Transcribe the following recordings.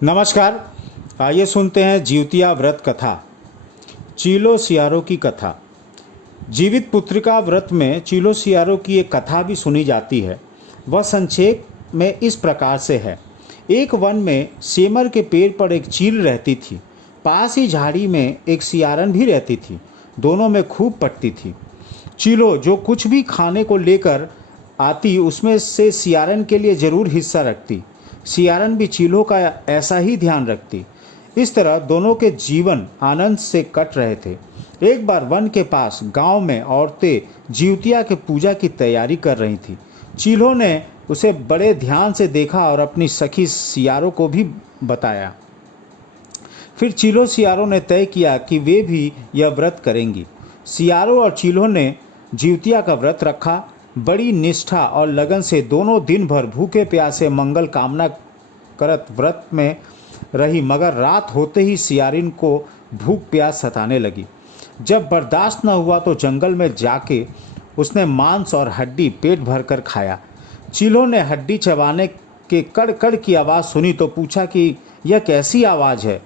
नमस्कार। आइए सुनते हैं जिउतिया व्रत कथा। चीलो सियारो की कथा। जीवित पुत्रिका व्रत में चीलो सियारो की एक कथा भी सुनी जाती है। वह संक्षेप में इस प्रकार से है। एक वन में सेमर के पेड़ पर एक चील रहती थी। पास ही झाड़ी में एक सियारन भी रहती थी। दोनों में खूब पटती थी। चीलो जो कुछ भी खाने को लेकर आती उसमें से सियारन के लिए जरूर हिस्सा रखती। सियारन भी चीलों का ऐसा ही ध्यान रखती। इस तरह दोनों के जीवन आनंद से कट रहे थे। एक बार वन के पास गांव में औरतें जिउतिया के पूजा की तैयारी कर रही थी। चीलों ने उसे बड़े ध्यान से देखा और अपनी सखी सियारों को भी बताया। फिर चीलों सियारों ने तय किया कि वे भी यह व्रत करेंगी। सियारों और चीलों ने जिउतिया का व्रत रखा। बड़ी निष्ठा और लगन से दोनों दिन भर भूखे प्यासे मंगल कामना करत व्रत में रही, मगर रात होते ही सियारिन को भूख प्यास सताने लगी। जब बर्दाश्त न हुआ तो जंगल में जाके उसने मांस और हड्डी पेट भर कर खाया। चीलों ने हड्डी चबाने के कड़ कड़ की आवाज़ सुनी तो पूछा कि यह कैसी आवाज़ है।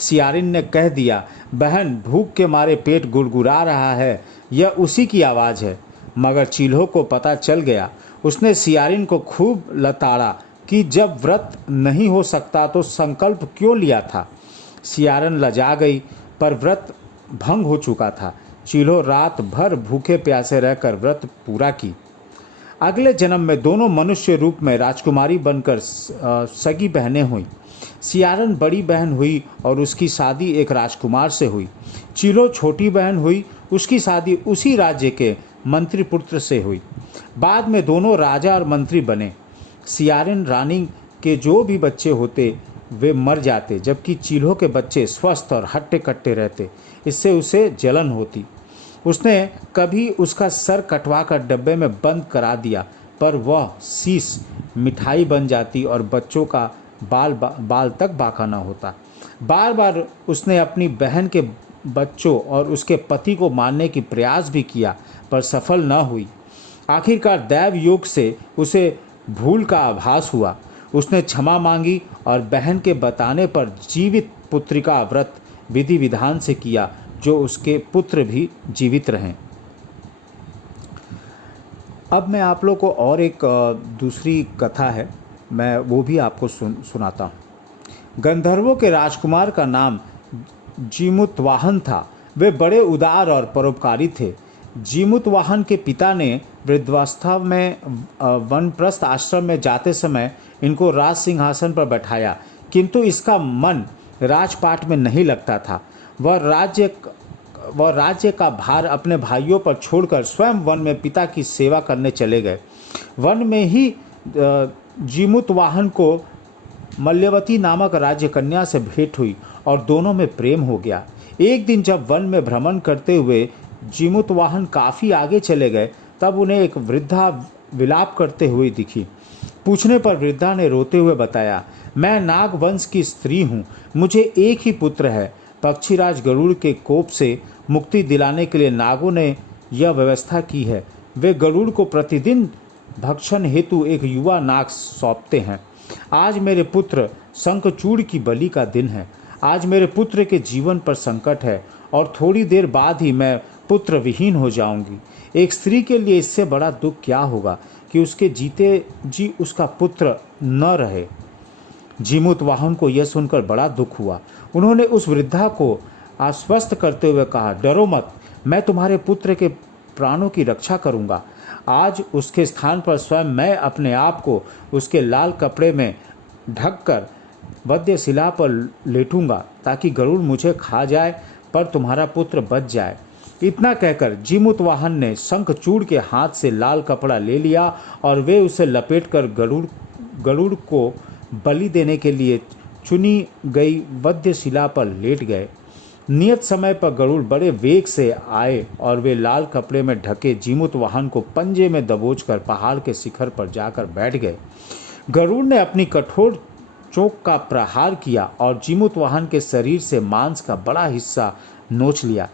सियारिन ने कह दिया, बहन, भूख के मारे पेट गुड़गुड़ा रहा है, यह उसी की आवाज़ है। मगर चील्हों को पता चल गया। उसने सियारिन को खूब लताड़ा कि जब व्रत नहीं हो सकता तो संकल्प क्यों लिया था। सियारिन लजा गई, पर व्रत भंग हो चुका था। चील्हों रात भर भूखे प्यासे रहकर व्रत पूरा की। अगले जन्म में दोनों मनुष्य रूप में राजकुमारी बनकर सगी बहनें हुई। सियारिन बड़ी बहन हुई और उसकी शादी एक राजकुमार से हुई। चील्हों छोटी बहन हुई, उसकी शादी उसी राज्य के मंत्री पुत्र से हुई। बाद में दोनों राजा और मंत्री बने। सियारिन रानी के जो भी बच्चे होते वे मर जाते, जबकि चील्हों के बच्चे स्वस्थ और हट्टे कट्टे रहते। इससे उसे जलन होती। उसने कभी उसका सर कटवा कर डब्बे में बंद करा दिया, पर वह शीश मिठाई बन जाती और बच्चों का बाल तक बाका न होता। बार बार उसने अपनी बहन के बच्चों और उसके पति को मारने की प्रयास भी किया, पर सफल न हुई। आखिरकार दैव योग से उसे भूल का आभास हुआ। उसने क्षमा मांगी और बहन के बताने पर जीवित पुत्रिका व्रत विधि विधान से किया, जो उसके पुत्र भी जीवित रहें। अब मैं आप लोग को और एक दूसरी कथा है, मैं वो भी आपको सुनाता हूँ। गंधर्वों के राजकुमार का नाम जीमुतवाहन था। वे बड़े उदार और परोपकारी थे। जीमुतवाहन के पिता ने वृद्धावस्था में वनप्रस्थ आश्रम में जाते समय इनको राज सिंहासन पर बैठाया, किंतु इसका मन राजपाट में नहीं लगता था। वह राज्य का भार अपने भाइयों पर छोड़कर स्वयं वन में पिता की सेवा करने चले गए। वन में ही जीमुतवाहन को मल्यवती नामक राज्य कन्या से भेंट हुई और दोनों में प्रेम हो गया। एक दिन जब वन में भ्रमण करते हुए जीमुतवाहन काफ़ी आगे चले गए, तब उन्हें एक वृद्धा विलाप करते हुए दिखी। पूछने पर वृद्धा ने रोते हुए बताया, मैं नाग वंश की स्त्री हूँ, मुझे एक ही पुत्र है। पक्षीराज गरुड़ के कोप से मुक्ति दिलाने के लिए नागों ने यह व्यवस्था की है। वे गरुड़ को प्रतिदिन भक्षण हेतु एक युवा नाग सौंपते हैं। आज मेरे पुत्र शंखचूड़ की बलि का दिन है। आज मेरे पुत्र के जीवन पर संकट है और थोड़ी देर बाद ही मैं पुत्र विहीन हो जाऊंगी। एक स्त्री के लिए इससे बड़ा दुख क्या होगा कि उसके जीते जी उसका पुत्र न रहे। जीमुतवाहन को यह सुनकर बड़ा दुख हुआ। उन्होंने उस वृद्धा को आश्वस्त करते हुए कहा, डरो मत, मैं तुम्हारे पुत्र के प्राणों की रक्षा करूंगा। आज उसके स्थान पर स्वयं मैं अपने आप को उसके लाल कपड़े में ढककर वध्यशिला पर लेटूंगा, ताकि गरुड़ मुझे खा जाए पर तुम्हारा पुत्र बच जाए। इतना कहकर जीमुतवाहन ने शंखचूड़ के हाथ से लाल कपड़ा ले लिया और वे उसे लपेटकर गरुड़ को बलि देने के लिए चुनी गई वध्यशिला पर लेट गए। नियत समय पर गरुड़ बड़े वेग से आए और वे लाल कपड़े में ढके जीमुतवाहन को पंजे में दबोचकर पहाड़ के शिखर पर जाकर बैठ गए। गरुड़ ने अपनी कठोर चोंच का प्रहार किया और जीमुतवाहन के शरीर से मांस का बड़ा हिस्सा नोच लिया।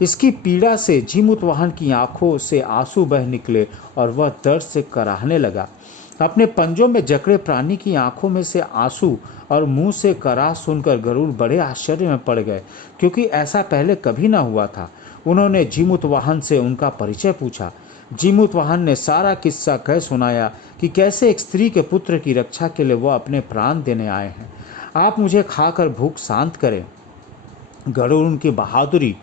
इसकी पीड़ा से जीमुतवाहन की आंखों से आंसू बह निकले और वह दर्द से कराहने लगा। अपने पंजों में जकड़े प्राणी की आंखों में से आंसू और मुंह से कराह सुनकर गरुड़ बड़े आश्चर्य में पड़ गए, क्योंकि ऐसा पहले कभी न हुआ था। उन्होंने जीमूतवाहन से उनका परिचय पूछा। जीमूतवाहन ने सारा किस्सा कह सुनाया कि कैसे एक स्त्री के पुत्र की रक्षा के लिए वह अपने प्राण देने आए हैं। आप मुझे खाकर भूख शांत करें। गरुड़ उनकी बहादुरी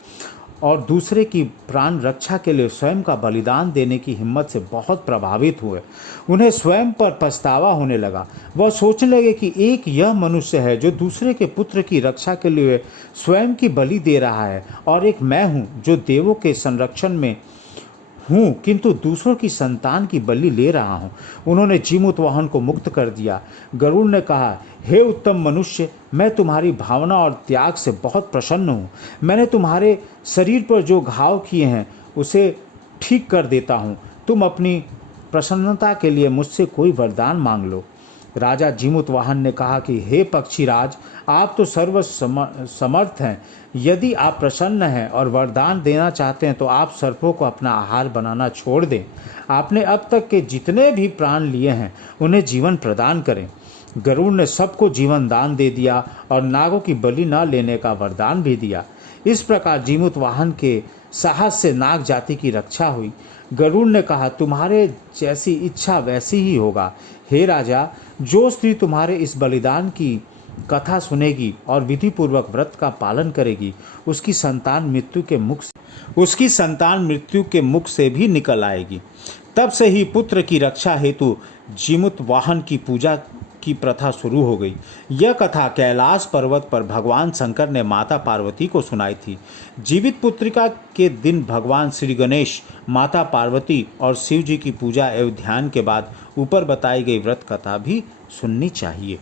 और दूसरे की प्राण रक्षा के लिए स्वयं का बलिदान देने की हिम्मत से बहुत प्रभावित हुए। उन्हें स्वयं पर पछतावा होने लगा। वह सोचने लगे कि एक यह मनुष्य है जो दूसरे के पुत्र की रक्षा के लिए स्वयं की बलि दे रहा है, और एक मैं हूँ जो देवों के संरक्षण में हूँ किंतु दूसरों की संतान की बलि ले रहा हूँ। उन्होंने जीमूतवाहन को मुक्त कर दिया। गरुड़ ने कहा, हे उत्तम मनुष्य, मैं तुम्हारी भावना और त्याग से बहुत प्रसन्न हूँ। मैंने तुम्हारे शरीर पर जो घाव किए हैं उसे ठीक कर देता हूँ। तुम अपनी प्रसन्नता के लिए मुझसे कोई वरदान मांग लो। राजा जीमूतवाहन ने कहा कि हे पक्षीराज, आप तो सर्व समर्थ हैं। यदि आप प्रसन्न हैं और वरदान देना चाहते हैं तो आप सर्पों को अपना आहार बनाना छोड़ दें। आपने अब तक के जितने भी प्राण लिए हैं उन्हें जीवन प्रदान करें। गरुड़ ने सबको जीवन दान दे दिया और नागों की बलि न लेने का वरदान भी दिया। इस प्रकार जीमूतवाहन के साहस से नाग जाति की रक्षा हुई। गरुड़ ने कहा, तुम्हारे जैसी इच्छा वैसी ही होगा। हे राजा, जो स्त्री तुम्हारे इस बलिदान की कथा सुनेगी और विधि पूर्वक व्रत का पालन करेगी, उसकी संतान मृत्यु के मुख से भी निकल आएगी। तब से ही पुत्र की रक्षा हेतु जीमूतवाहन की पूजा की प्रथा शुरू हो गई। यह कथा कैलाश पर्वत पर भगवान शंकर ने माता पार्वती को सुनाई थी। जीवित पुत्रिका के दिन भगवान श्री गणेश, माता पार्वती और शिव जी की पूजा एवं ध्यान के बाद ऊपर बताई गई व्रत कथा भी सुननी चाहिए।